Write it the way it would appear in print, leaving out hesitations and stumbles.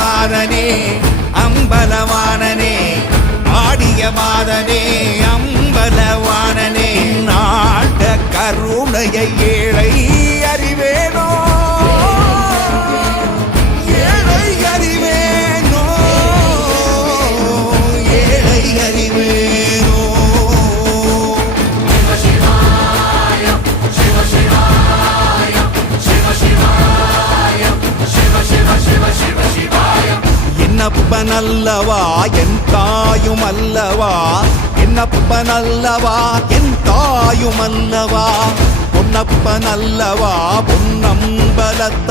மாதனே அம்பலவானனே, ஆடிய மாதனே அம்பலவானனே, நாட கருணையை ஏழை அறிவேனோ, ஏழை அறிவேனோ, ஏழை அறிவேனோ. என்னப்பனல்லவா என் தாயும் அல்லவா, என்னப்பனல்லவா என் தாயும் அல்லவா, பொன்னப்பனல்லவா பொன்னம்பலத்த